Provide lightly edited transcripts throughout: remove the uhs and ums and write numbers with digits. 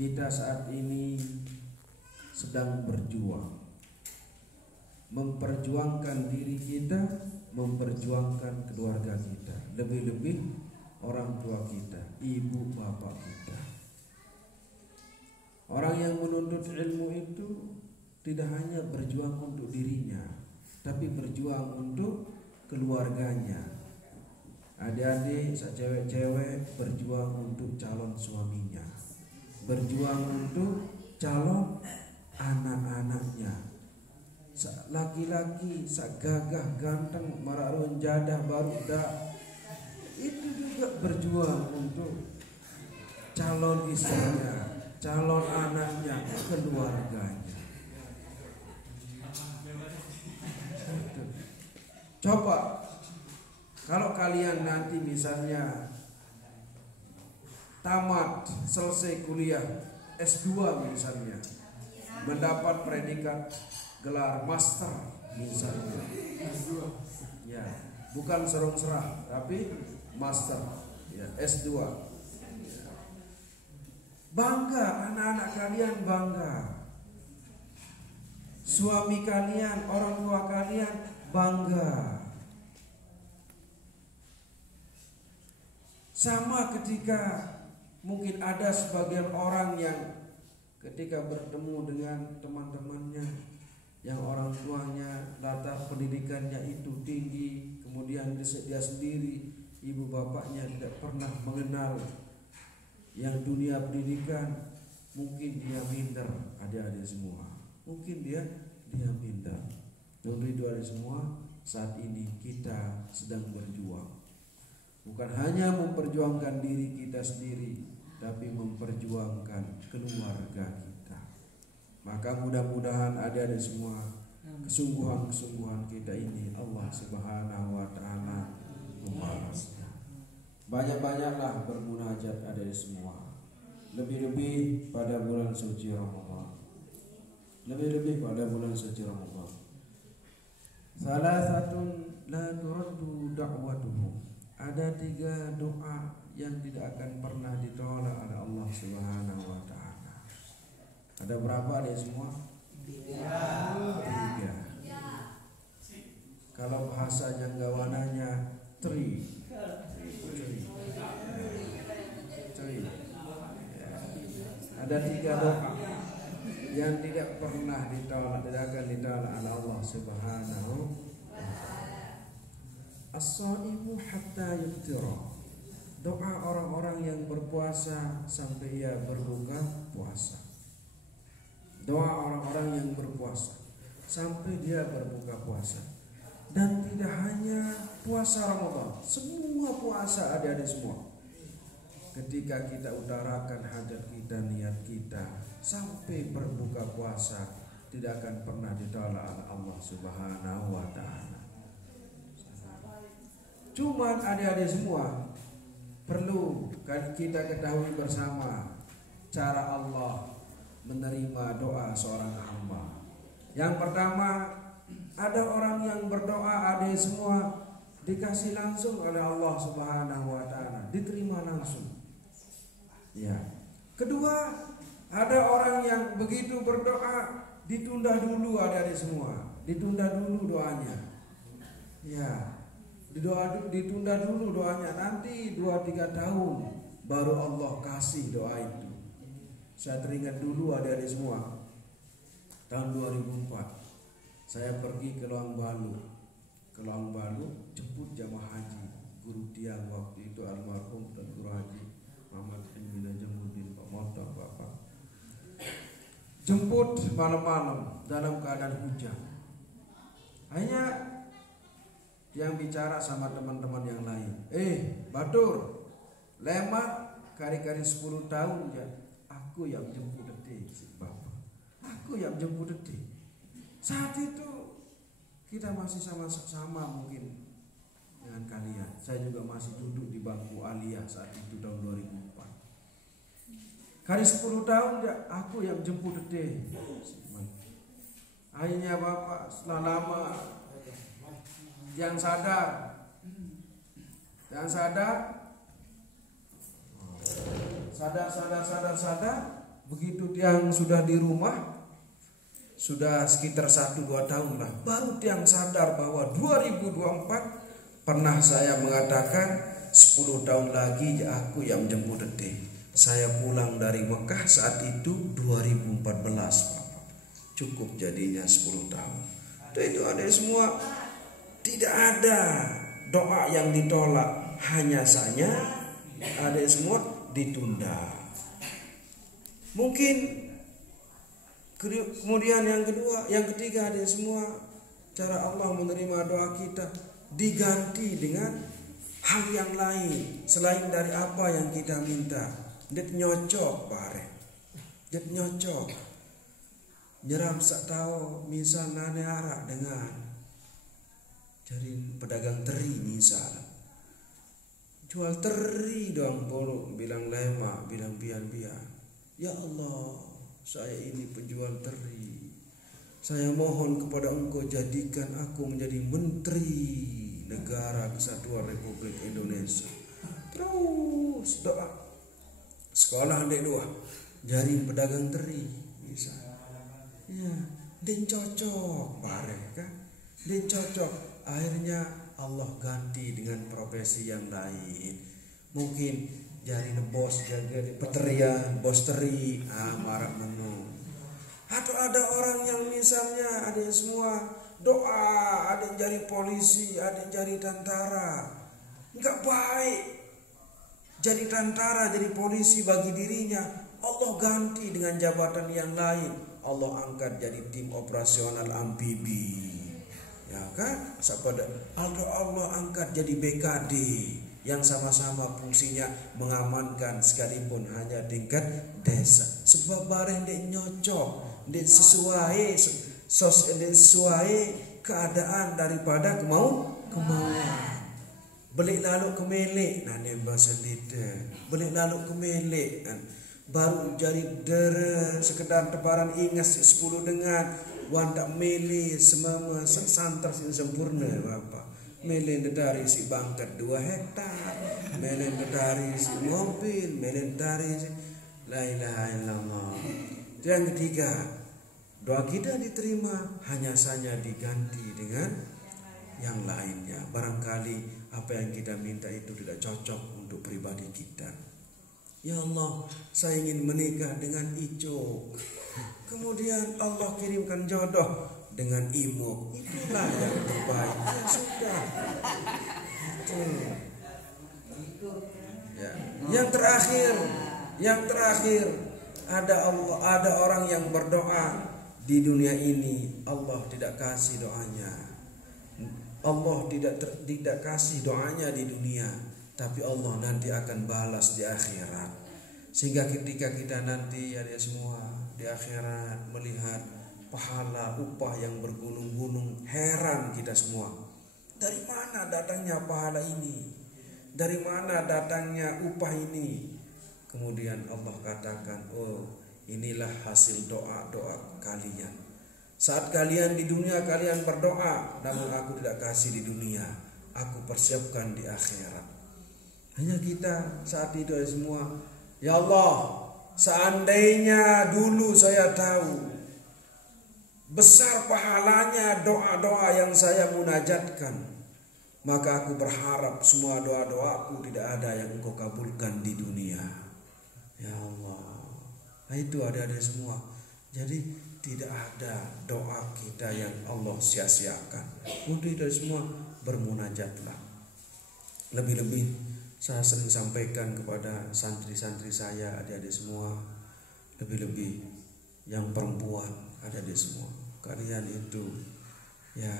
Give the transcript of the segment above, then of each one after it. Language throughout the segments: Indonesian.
kita saat ini sedang berjuang, memperjuangkan diri kita, memperjuangkan keluarga kita, lebih-lebih orang tua kita, ibu bapak kita. Orang yang menuntut ilmu itu tidak hanya berjuang untuk dirinya, tapi berjuang untuk keluarganya. Adik-adik, cewek-cewek berjuang untuk calon suaminya, berjuang untuk calon anak-anaknya. Laki-laki gagah ganteng mararun jadah baru dah, itu juga berjuang untuk calon istrinya, calon anaknya, keluarganya. Coba kalau kalian nanti misalnya tamat, selesai kuliah S2 misalnya, mendapat predikat gelar master misalnya, ya, bukan serung-serah tapi master, ya, S2, ya. Bangga, anak-anak kalian bangga, suami kalian, orang tua kalian bangga. Sama ketika mungkin ada sebagian orang yang ketika bertemu dengan teman-temannya yang orang tuanya latar pendidikannya itu tinggi, kemudian dia sendiri, ibu bapaknya tidak pernah mengenal yang dunia pendidikan, mungkin dia minder. Adik-adik semua, mungkin dia minder. Untuk itu adik semua, saat ini kita sedang berjuang, bukan hanya memperjuangkan diri kita sendiri, tapi memperjuangkan keluarga kita. Maka mudah-mudahan adik-adik semua, kesungguhan-kesungguhan kita ini Allah Subhanahu wa taala membalasnya. Banyak-banyaklah bermunajat adik semua, lebih-lebih pada bulan suci Ramadan. Lebih-lebih pada bulan suci Ramadan. Salasatun la turaddu da'watuhum. Ada 3 doa yang tidak akan pernah ditolak oleh Allah Subhanahu wa taala. Ada berapa adik semua? 3. Kalau bahasa Janggawananya 3. Ada 3 doa yang tidak pernah ditolak, tidak akan ditolak oleh Allah Subhanahu wa taala. As-shaimu hatta yuftira. Doa orang-orang yang berpuasa sampai ia berbuka puasa. Doa orang-orang yang berpuasa sampai dia berbuka puasa. Dan tidak hanya puasa Ramadan, semua puasa adik-adik semua. Ketika kita utarakan hajat kita, niat kita sampai berbuka puasa, tidak akan pernah ditolak oleh Allah Subhanahu wa taala. Cuman adik-adik semua, perlu kita ketahui bersama cara Allah menerima doa seorang hamba. Yang pertama, ada orang yang berdoa adik semua dikasih langsung oleh Allah Subhanahu wa taala, diterima langsung. Ya. Kedua, ada orang yang begitu berdoa ditunda dulu adik-adik semua, ditunda dulu doanya. Ya. Ditunda dulu doanya, nanti 2-3 tahun baru Allah kasih doa itu. Saya teringat dulu adik-adik semua, tahun 2004 saya pergi ke Loang Balu jemput jamaah haji. Guru tiang waktu itu almarhum dan Guru Haji Muhammad bin Najamuddin Pak Mota Bapak. Jemput malam-malam dalam keadaan hujan. Hanya yang bicara sama teman-teman yang lain, Batur, lemak kari-kari 10 tahun ya, aku yang jemput detik Bapak, aku yang jemput detik. Saat itu kita masih sama-sama mungkin dengan kalian. Saya juga masih duduk di bangku aliyah saat itu tahun 2004. Kali 10 tahun ya, aku yang jemput detik. Akhirnya Bapak setelah lama yang sadar, Begitu tiang sudah di rumah, sudah sekitar 1-2 tahun lah, baru tiang sadar bahwa 2024 pernah saya mengatakan 10 tahun lagi aku yang jemput Dede. Saya pulang dari Mekah saat itu 2014. Cukup jadinya 10 tahun. Itu ada semua, tidak ada doa yang ditolak, hanya saja ada semua ditunda. Mungkin kemudian yang ketiga ada semua cara Allah menerima doa kita diganti dengan hal yang lain selain dari apa yang kita minta. Dia nyocok pare, dia nyocok. Nyeram sak tahu misal nane arak dengan jadi pedagang teri misal jual teri doang polo bilang lema bilang bian-bian, ya Allah, saya ini penjual teri. Saya mohon kepada Engkau jadikan aku menjadi Menteri Negara Kesatuan Republik Indonesia. Terus doa. Sekolah dek doa. Jari pedagang teri bisa. Ya, dan cocok bareng kan? Dan cocok. Akhirnya Allah ganti dengan profesi yang lain. Mungkin jari bos jaga di peterian, bos teri, marah menu. Atau ada orang yang misalnya ada yang semua doa, ada yang jadi polisi, ada yang jadi tentara. Enggak baik jadi tentara, jadi polisi bagi dirinya. Allah ganti dengan jabatan yang lain. Allah angkat jadi tim operasional amfibi. Ya kan? Allah angkat jadi BKD yang sama-sama fungsinya mengamankan sekalipun hanya tingkat desa. Sebab bareng dia nyocok, dia sesuai keadaan daripada kemauan. Belik lalu kemelek, nah bahasa lidah. Belik lalu kemelek, baru jadi sekedar tebaran ingas 10 dengan wanda mele semama santar sempurna apa. Melen dari si bangkat 2 hektar, melen dari si mobil, melen dari si la ilaha illallah. Yang ketiga, doa kita diterima hanya saja diganti dengan yang lainnya. Barangkali apa yang kita minta itu tidak cocok untuk pribadi kita. Ya Allah, saya ingin menikah dengan Icuk. Kemudian Allah kirimkan jodoh dengan Imo. Itulah yang terbaik. Ya sudah. Ya. Yang terakhir ada orang yang berdoa di dunia ini, Allah tidak kasih doanya. Allah tidak kasih doanya di dunia, tapi Allah nanti akan balas di akhirat. Sehingga ketika kita nanti ada semua di akhirat melihat pahala upah yang bergunung-gunung, heran kita semua. Dari mana datangnya pahala ini? Dari mana datangnya upah ini? Kemudian Allah katakan, oh inilah hasil doa-doa kalian. Saat kalian di dunia kalian berdoa, namun aku tidak kasih di dunia, aku persiapkan di akhirat. Hanya kita saat itu semua, ya Allah, seandainya dulu saya tahu besar pahalanya doa-doa yang saya munajatkan, maka aku berharap semua doa-doaku tidak ada yang Engkau kabulkan di dunia. Ya Allah, nah itu ada semua. Jadi tidak ada doa kita yang Allah sia-siakan. Untuk itu semua bermunajatlah. Lebih-lebih saya sering sampaikan kepada santri-santri saya, adik-adik semua, lebih-lebih yang perempuan, adik-adik semua, kalian itu ya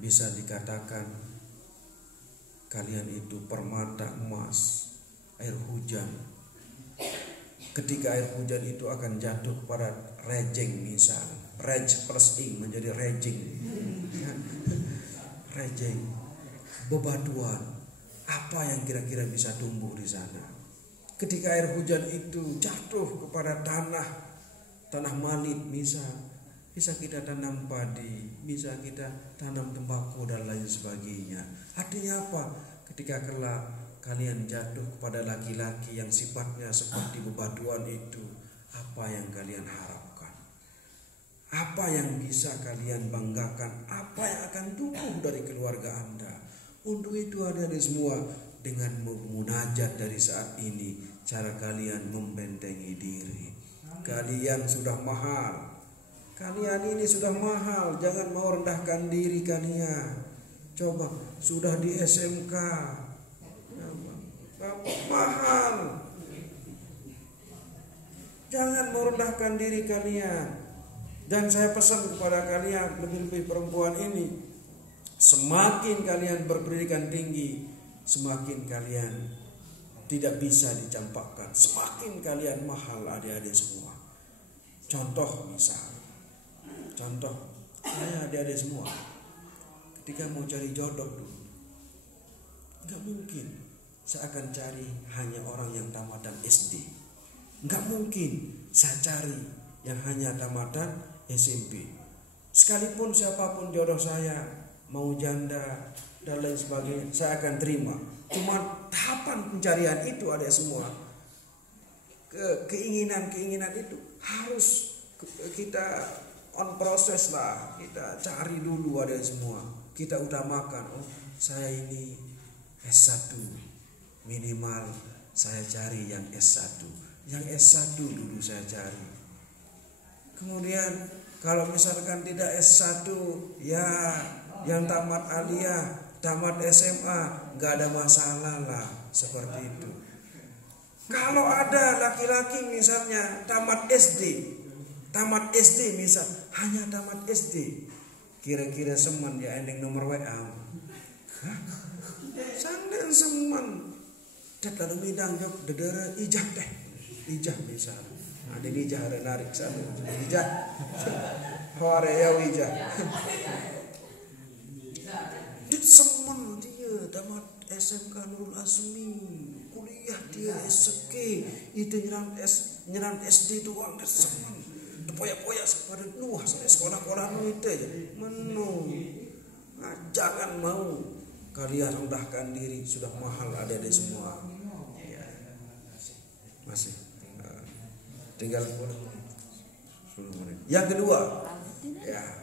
bisa dikatakan kalian itu permata emas air hujan. Ketika air hujan itu akan jatuh pada rejeng misal, rej plus ing menjadi rejeng, rejeng, bebatuan, apa yang kira-kira bisa tumbuh di sana? Ketika air hujan itu jatuh kepada tanah malit misal, bisa kita tanam padi, bisa kita tanam tembakau dan lain sebagainya. Artinya apa? Ketika kelak kalian jatuh kepada laki-laki yang sifatnya seperti bebatuan itu, Apa yang kalian harapkan? Apa yang bisa kalian banggakan? Apa yang akan tumbuh dari keluarga Anda? Untuk itu ada semua dengan memunajat dari saat ini, cara kalian membentengi diri. Kalian sudah mahal. Kalian ini sudah mahal. Jangan mau rendahkan diri kalian. Coba sudah di SMK. Mahal. Jangan merendahkan diri kalian. Dan saya pesan kepada kalian, lebih-lebih perempuan ini, semakin kalian berpendidikan tinggi, semakin kalian tidak bisa dicampakkan, semakin kalian mahal adik-adik semua. Contoh misal, saya adik-adik semua, ketika mau cari jodoh dulu, nggak mungkin saya akan cari hanya orang yang tamatan SD. Nggak mungkin saya cari yang hanya tamatan SMP. Sekalipun siapapun jodoh saya, mau janda dan lain sebagainya, saya akan terima. Cuma tahapan pencarian itu ada semua. Keinginan itu harus kita on proses lah. Kita cari dulu ada semua. Kita utamakan. Oh, saya ini S1 minimal, saya cari yang S1. Yang S1 dulu saya cari. Kemudian kalau misalkan tidak S1, ya yang tamat aliyah, tamat SMA, nggak ada masalah lah seperti itu. Kalau ada laki-laki misalnya tamat SD misal, hanya tamat SD, kira-kira semen ya ending nomor WA. Sanden semen, lalu midang jok dedera ijah misal. Ada ijah ada narik sana, ijah, hore ya ijah. Dit semen dia tamat SMK Nurul Azmi, kuliah dia SK, itu nyerang SD doang dan semen. Poya-poya sepada luah sekolah-sekolah itu aja. Jangan mau kalian rendahkan diri, sudah mahal ada semua. Ya. Masih tinggal 10 menit. Yang kedua, ya